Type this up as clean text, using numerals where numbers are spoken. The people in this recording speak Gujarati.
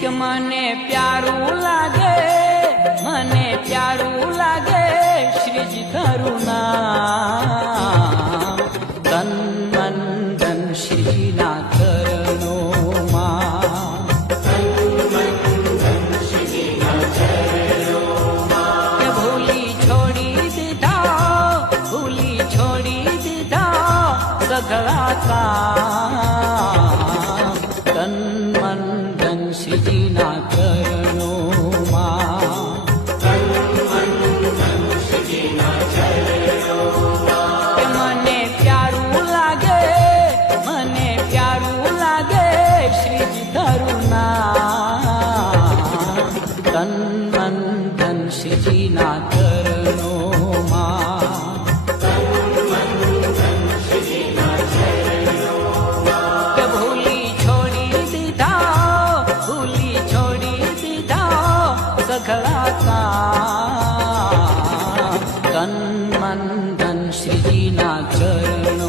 કે મને પ્યારું લાગે, મને પ્યારું લાગે શ્રીજી તારું નામ. તન મન ધન શ્રીજીના ચરણોમાં, કે ભૂલી છોડી દીધા, ભૂલી છોડી દીધા સઘળા કામ. તન મન ધન શ્રીજીના ચરણોમાં, કે મને પ્યારું લાગે, મને પ્યારું લાગે શ્રીજી તારું નામ. તન મન ધન શ્રીજીના ચરણોમાં, કે ભૂલી છોડી દીધા, ભૂલી છોડી દીધા સઘળા કામ. તન મન ધન શ્રીજીના ચરણોમાં.